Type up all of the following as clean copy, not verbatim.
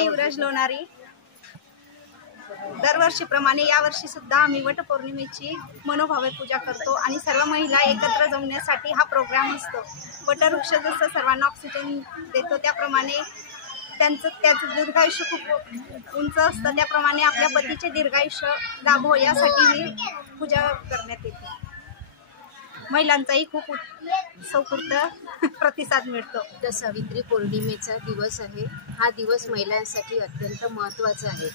युवराज लोणारी। दरवर्षीप्रमाणे यावर्षी सुद्धा आम्ही वटपौर्णिमेची मनोभावे पूजा करतो आणि सर्व महिला एकत्र जमण्यासाठी हा प्रोग्राम असतो। वटवृक्ष जसं सर्वांना ऑक्सिजन देतो त्याप्रमाणे त्याचं दीर्घायुष्य खूप उंच असतं, त्याप्रमाणे आपल्या पतीचे दीर्घायुष्य लाभो यासाठी ही पूजा करण्यात येते। महिलांचाही खूप उत्सवपूर्ण प्रतिसाद मिळतो। तर सावित्री पौर्णिमेचा दिवस आहे। हा दिवस महिलांसाठी अत्यंत महत्त्वाचा आहे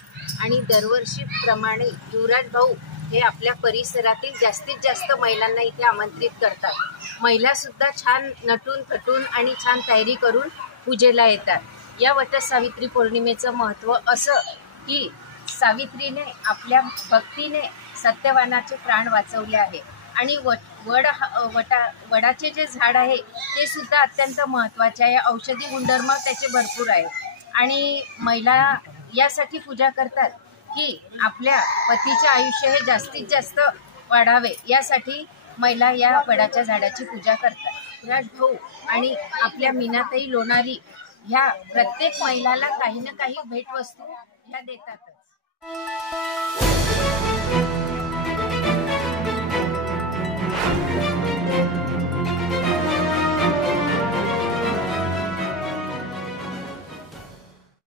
आणि दरवर्षीप्रमाणे युवराज भाऊ हे आपल्या परिसरातील जास्तीत जास्त महिलांना इथे आमंत्रित करतात। महिला सुद्धा छान नटून थटून आणि छान तयारी करून पूजेला येतात। या वटसावित्री पौर्णिमेचं महत्त्व असं की सावित्रीने आपल्या भक्तीने सत्यवानाचे प्राण वाचवले आहे आणि वडाचे जे झाड आहे ते सुद्धा अत्यंत महत्त्वाचे आहे। औषधी गुणधर्म त्याचे भरपूर आहे आणि महिला यासाठी पूजा करतात की आपल्या पतीचे आयुष्य हे जास्तीत जास्त वाढावे, यासाठी महिला या वडाच्या झाडाची पूजा करतात। राजभाऊ आणि आपल्या मीनाताई लोणारी ह्या प्रत्येक महिलाला काही ना काही भेटवस्तू ह्या देतातच।